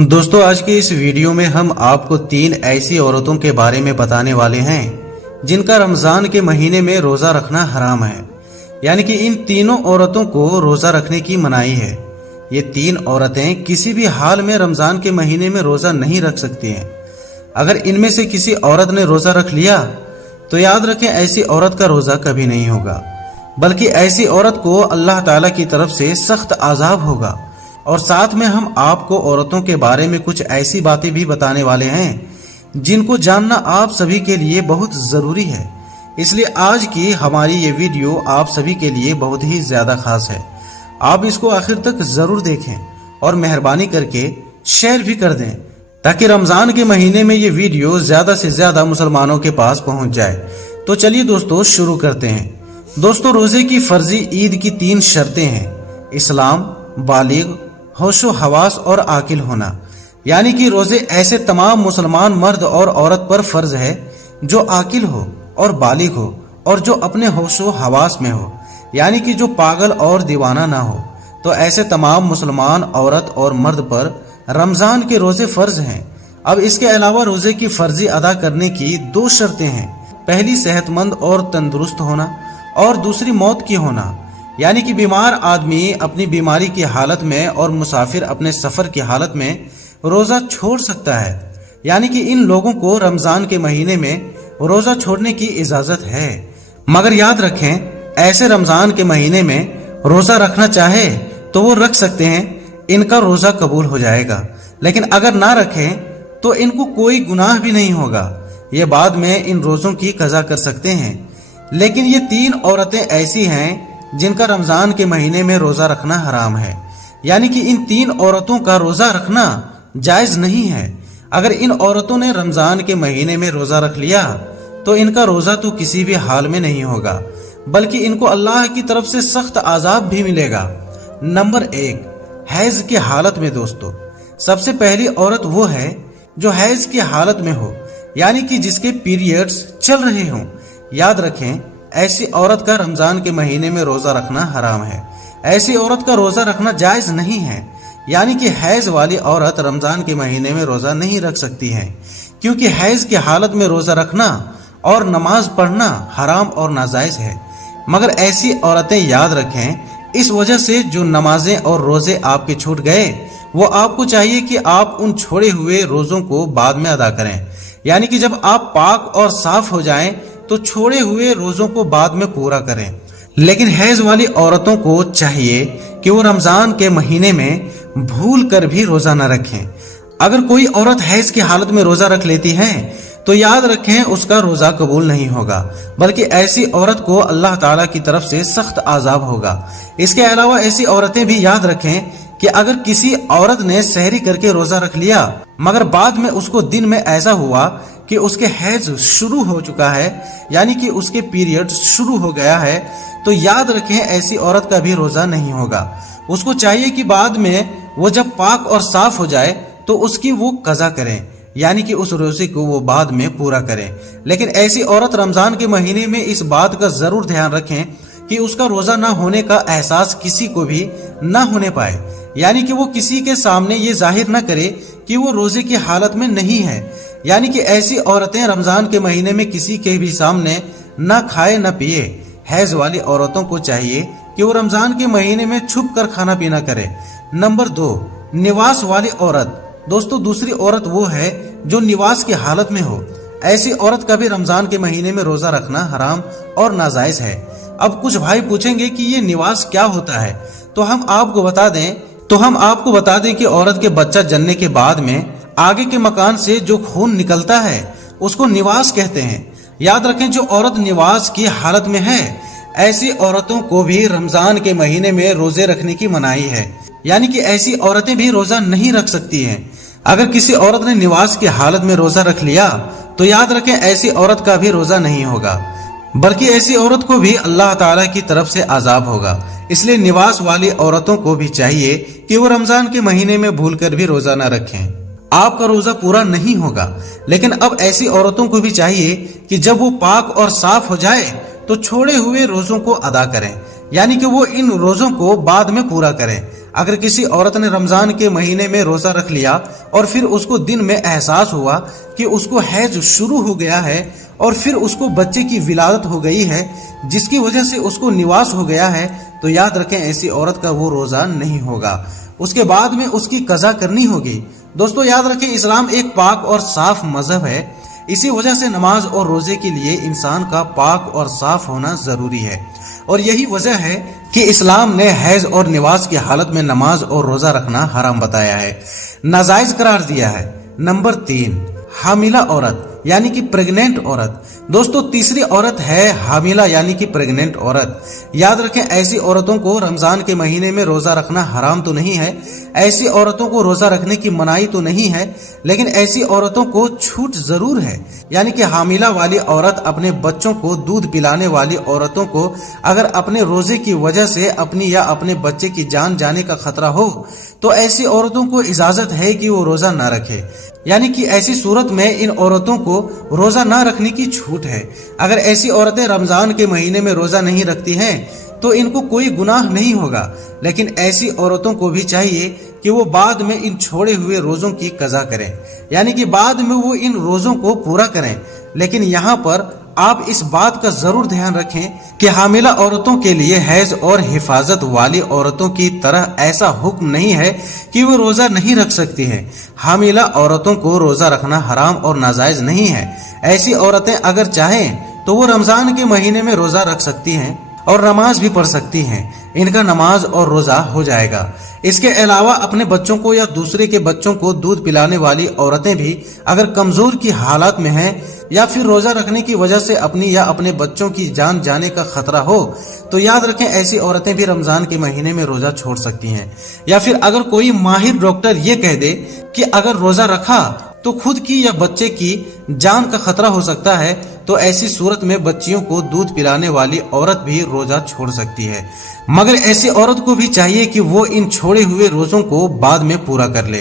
दोस्तों, आज के इस वीडियो में हम आपको 3 ऐसी औरतों के बारे में बताने वाले हैं जिनका रमजान के महीने में रोजा रखना हराम है। यानी कि इन तीनों औरतों को रोजा रखने की मनाही है। ये 3 औरतें किसी भी हाल में रमजान के महीने में रोजा नहीं रख सकती हैं। अगर इनमें से किसी औरत ने रोजा रख लिया तो याद रखें, ऐसी औरत का रोजा कभी नहीं होगा, बल्कि ऐसी औरत को अल्लाह ताला की तरफ से सख्त अजाब होगा। और साथ में हम आपको औरतों के बारे में कुछ ऐसी बातें भी बताने वाले हैं जिनको जानना आप सभी के लिए बहुत जरूरी है। इसलिए आज की हमारी ये वीडियो आप सभी के लिए बहुत ही ज्यादा खास है। आप इसको आखिर तक जरूर देखें और मेहरबानी करके शेयर भी कर दें ताकि रमजान के महीने में ये वीडियो ज्यादा से ज्यादा मुसलमानों के पास पहुंच जाए। तो चलिए दोस्तों, शुरू करते हैं। दोस्तों, रोजे की फर्जी ईद की 3 शर्तें हैं: इस्लाम, बालिग, होशो हवास और आकिल होना। यानी कि रोजे ऐसे तमाम मुसलमान मर्द और औरत पर फर्ज है जो आकिल हो और बालिग हो और जो अपने होशो हवास में हो, यानी कि जो पागल और दीवाना ना हो। तो ऐसे तमाम मुसलमान औरत और मर्द पर रमजान के रोजे फर्ज हैं। अब इसके अलावा रोजे की फर्जी अदा करने की 2 शर्तें हैं। पहली, सेहतमंद और तंदुरुस्त होना, और दूसरी, मौत की होना। यानी कि बीमार आदमी अपनी बीमारी की हालत में और मुसाफिर अपने सफर की हालत में रोजा छोड़ सकता है। यानी कि इन लोगों को रमजान के महीने में रोजा छोड़ने की इजाजत है। मगर याद रखें, ऐसे रमजान के महीने में रोजा रखना चाहे तो वो रख सकते हैं, इनका रोजा कबूल हो जाएगा। लेकिन अगर ना रखें तो इनको कोई गुनाह भी नहीं होगा। ये बाद में इन रोजों की कज़ा कर सकते हैं। लेकिन ये 3 औरतें ऐसी हैं जिनका रमजान के महीने में रोजा रखना हराम है। यानी कि इन 3 औरतों का रोजा रखना जायज नहीं है। अगर इन औरतों ने रमजान के महीने में रोजा रख लिया तो इनका रोजा तो किसी भी हाल में नहीं होगा, बल्कि इनको अल्लाह की तरफ से सख्त अजाब भी मिलेगा। नंबर 1, हैज की हालत में। दोस्तों, सबसे पहली औरत वो है जो हैज की हालत में हो, यानी कि जिसके पीरियड्स चल रहे हों। याद रखें, ऐसी औरत का रमजान के महीने में रोजा रखना हराम है। ऐसी औरत का रोजा रखना जायज नहीं है। यानी कि हैज वाली औरत रमजान के महीने में रोजा नहीं रख सकती है, क्योंकि हैज की हालत में रोजा रखना और नमाज पढ़ना हराम और नाजायज है। मगर ऐसी औरतें याद रखें, इस वजह से जो नमाजें और रोजे आपके छूट गए, वो आपको चाहिए कि आप उन छोड़े हुए रोजों को बाद में अदा करें। यानी कि जब आप पाक और साफ हो जाएं तो छोड़े हुए रोजों को बाद में पूरा करें। लेकिन हैज वाली औरतों को चाहिए कि वो रमजान के महीने में भूल कर भी रोजा न रखें। अगर कोई औरत हैज की हालत में रोजा रख लेती है तो याद रखें, उसका रोजा कबूल नहीं होगा, बल्कि ऐसी औरत को अल्लाह ताला की तरफ से सख्त अजाब होगा। इसके अलावा ऐसी औरतें भी याद रखें कि अगर किसी औरत ने सहरी करके रोजा रख लिया मगर बाद में उसको दिन में ऐसा हुआ कि उसके हैज शुरू हो चुका है, यानी कि उसके पीरियड शुरू हो गया है, तो याद रखें ऐसी औरत का भी रोजा नहीं होगा। उसको चाहिए कि बाद में वो जब पाक और साफ हो जाए तो उसकी वो कज़ा करें, यानी कि उस रोजे को वो बाद में पूरा करें। लेकिन ऐसी औरत रमजान के महीने में इस बात का जरूर ध्यान रखें कि उसका रोजा ना होने का एहसास किसी को भी ना होने पाए। यानी कि वो किसी के सामने ये जाहिर ना करे कि वो रोजे की हालत में नहीं है। यानी कि ऐसी औरतें रमजान के महीने में किसी के भी सामने ना खाए ना पिए। हैज वाली औरतों को चाहिए कि वो रमजान के महीने में छुप कर खाना पीना करे। नंबर 2, निवास वाली औरत। दोस्तों, दूसरी औरत वो है जो निवास की हालत में हो। ऐसी औरत का भी रमजान के महीने में रोजा रखना हराम और नाजायज है। अब कुछ भाई पूछेंगे कि ये निवास क्या होता है, तो हम आपको बता दें कि औरत के बच्चा जनने के बाद में आगे के मकान से जो खून निकलता है उसको निवास कहते हैं। याद रखें, जो औरत निवास की हालत में है, ऐसी औरतों को भी रमजान के महीने में रोजे रखने की मनाही है। यानी कि ऐसी औरतें भी रोजा नहीं रख सकती हैं। अगर किसी औरत ने निवास की हालत में रोजा रख लिया तो याद रखें, ऐसी औरत का भी रोजा नहीं होगा, बल्कि ऐसी औरत को भी अल्लाह ताला की तरफ से अजाब होगा। इसलिए निवास वाली औरतों को भी चाहिए कि वो रमजान के महीने में भूल कर भी रोजा न रखें। आपका रोजा पूरा नहीं होगा। लेकिन अब ऐसी औरतों को भी चाहिए कि जब वो पाक और साफ हो जाए तो छोड़े हुए रोजों को अदा करें, यानी कि वो इन रोजों को बाद में पूरा करें। अगर किसी औरत ने रमजान के महीने में रोजा रख लिया और फिर उसको दिन में एहसास हुआ कि उसको हैज शुरू हो गया है और फिर उसको बच्चे की विलादत हो गई है जिसकी वजह से उसको निवास हो गया है, तो याद रखें ऐसी औरत का वो रोजा नहीं होगा, उसके बाद में उसकी कज़ा करनी होगी। दोस्तों याद रखें इस्लाम एक पाक और साफ मजहब है, इसी वजह से नमाज और रोजे के लिए इंसान का पाक और साफ होना जरूरी है और यही वजह है कि इस्लाम ने हैज और निवास की हालत में नमाज और रोजा रखना हराम बताया है, नाजायज करार दिया है। नंबर 3, हामिला औरत यानी कि प्रेग्नेंट औरत। दोस्तों तीसरी औरत है हामिला यानी कि प्रेग्नेंट औरत। याद रखें ऐसी औरतों को रमजान के महीने में रोजा रखना हराम तो नहीं है, ऐसी औरतों को रोजा रखने की मनाही तो नहीं है, लेकिन ऐसी औरतों को छूट जरूर है। यानी कि हामिला वाली औरत अपने बच्चों को दूध पिलाने वाली औरतों को अगर अपने रोजे की वजह से अपनी या अपने बच्चे की जान जाने का खतरा हो तो ऐसी औरतों को इजाजत है कि वो रोजा ना रखे। यानी कि ऐसी सूरत में इन औरतों को रोजा ना रखने की छूट है। अगर ऐसी औरतें रमजान के महीने में रोजा नहीं रखती हैं तो इनको कोई गुनाह नहीं होगा, लेकिन ऐसी औरतों को भी चाहिए कि वो बाद में इन छोड़े हुए रोजों की कज़ा करें, यानी कि बाद में वो इन रोजों को पूरा करें। लेकिन यहाँ पर आप इस बात का जरूर ध्यान रखें कि हामिला औरतों के लिए हैज और हिफाजत वाली औरतों की तरह ऐसा हुक्म नहीं है कि वो रोजा नहीं रख सकती हैं। हामिला औरतों को रोजा रखना हराम और नाजायज नहीं है। ऐसी औरतें अगर चाहें तो वो रमजान के महीने में रोजा रख सकती हैं और नमाज भी पढ़ सकती हैं, इनका नमाज और रोजा हो जाएगा। इसके अलावा अपने बच्चों को या दूसरे के बच्चों को दूध पिलाने वाली औरतें भी अगर कमजोर की हालत में हैं या फिर रोजा रखने की वजह से अपनी या अपने बच्चों की जान जाने का खतरा हो तो याद रखें ऐसी औरतें भी रमजान के महीने में रोजा छोड़ सकती हैं। या फिर अगर कोई माहिर डॉक्टर ये कह दे कि अगर रोजा रखा तो खुद की या बच्चे की जान का खतरा हो सकता है, तो ऐसी सूरत में बच्चियों को दूध पिलाने वाली औरत भी रोजा छोड़ सकती है, मगर ऐसी औरत को भी चाहिए कि वो इन छोड़े हुए रोजों को बाद में पूरा कर ले।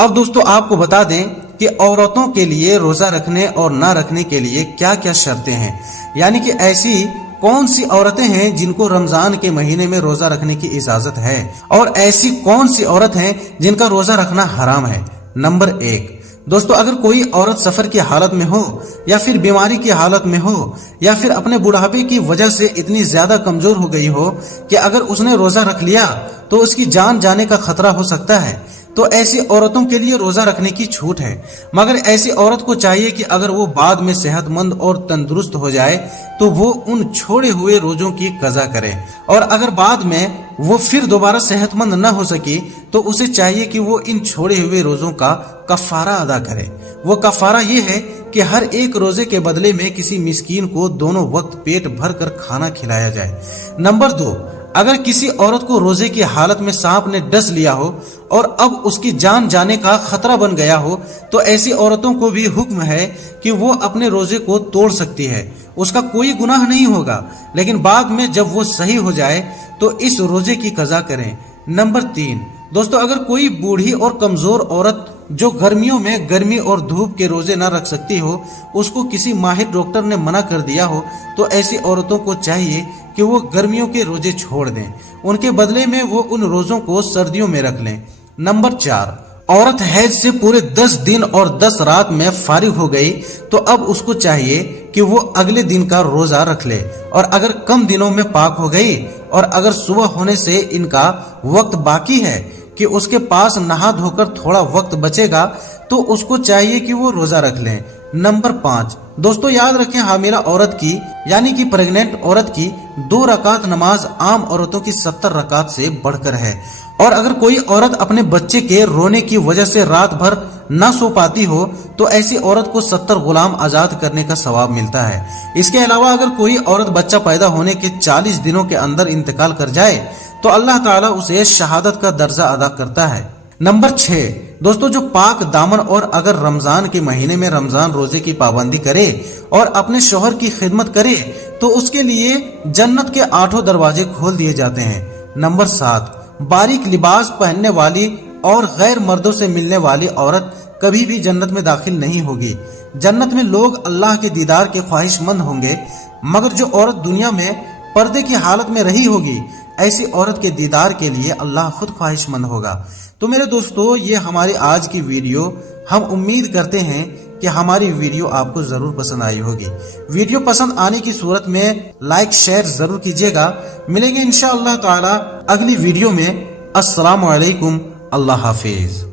अब दोस्तों आपको बता दें कि औरतों के लिए रोजा रखने और ना रखने के लिए क्या क्या शर्तें हैं, यानी कि ऐसी कौन सी औरतें हैं जिनको रमजान के महीने में रोजा रखने की इजाजत है और ऐसी कौन सी औरत हैं जिनका रोजा रखना हराम है। नंबर 1, दोस्तों अगर कोई औरत सफर की हालत में हो या फिर बीमारी की हालत में हो या फिर अपने बुढ़ापे की वजह से इतनी ज्यादा कमजोर हो गई हो कि अगर उसने रोजा रख लिया तो उसकी जान जाने का खतरा हो सकता है, तो ऐसी औरतों के लिए रोजा रखने की छूट है। मगर ऐसी औरत को चाहिए कि अगर वो बाद में सेहतमंद और तंदुरुस्त हो जाए तो वो उन छोड़े हुए रोजों की कज़ा करे, और अगर बाद में वो फिर दोबारा सेहतमंद न हो सकी तो उसे चाहिए कि वो इन छोड़े हुए रोजों का कफारा अदा करे। वो कफारा ये है कि हर एक रोजे के बदले में किसी मिस्कीन को दोनों वक्त पेट भर कर खाना खिलाया जाए। नंबर 2, अगर किसी औरत को रोजे की हालत में सांप ने डस लिया हो और अब उसकी जान जाने का खतरा बन गया हो तो ऐसी औरतों को भी हुक्म है कि वो अपने रोजे को तोड़ सकती है, उसका कोई गुनाह नहीं होगा, लेकिन बाद में जब वो सही हो जाए तो इस रोजे की कज़ा करें। नंबर 3, दोस्तों अगर कोई बूढ़ी और कमजोर औरत जो गर्मियों में गर्मी और धूप के रोजे न रख सकती हो, उसको किसी माहिर डॉक्टर ने मना कर दिया हो, तो ऐसी औरतों को चाहिए कि वो गर्मियों के रोजे छोड़ दें, उनके बदले में वो उन रोजों को सर्दियों में रख लें। नंबर 4, औरत हैज से पूरे 10 दिन और 10 रात में फारिग हो गई तो अब उसको चाहिए कि वो अगले दिन का रोजा रख ले, और अगर कम दिनों में पाक हो गई और अगर सुबह होने से इनका वक्त बाकी है कि उसके पास नहा धोकर थोड़ा वक्त बचेगा तो उसको चाहिए कि वो रोजा रख लें। नंबर 5, दोस्तों याद रखें हामिला औरत की यानी कि प्रेग्नेंट औरत की 2 रकात नमाज आम औरतों की 70 रकात से बढ़कर है, और अगर कोई औरत अपने बच्चे के रोने की वजह से रात भर न सो पाती हो तो ऐसी औरत को 70 गुलाम आजाद करने का सवाब मिलता है। इसके अलावा अगर कोई औरत बच्चा पैदा होने के 40 दिनों के अंदर इंतकाल कर जाए तो अल्लाह ताला उसे शहादत का दर्जा अदा करता है। नंबर 6, दोस्तों जो पाक दामन और अगर रमजान के महीने में रमजान रोजे की पाबंदी करे और अपने शौहर की खिदमत करे तो उसके लिए जन्नत के 8 दरवाजे खोल दिए जाते हैं। नंबर 7, बारीक लिबास पहनने वाली और गैर मर्दों से मिलने वाली औरत कभी भी जन्नत में दाखिल नहीं होगी। जन्नत में लोग अल्लाह के दीदार के ख्वाहिशमंद होंगे, मगर जो औरत दुनिया में पर्दे की हालत में रही होगी ایسی عورت کے دیدار کے لیے اللہ خود خواہش مند ہوگا۔ تو میرے دوستو، یہ ہماری آج کی ویڈیو، ہم امید کرتے ہیں کہ ہماری ویڈیو آپ کو ضرور پسند آئی ہوگی۔ ویڈیو پسند آنے کی صورت میں لائک شیئر ضرور کیجیے گا۔ ملیں گے انشاءاللہ تعالی اگلی ویڈیو میں۔ السلام علیکم، اللہ حافظ۔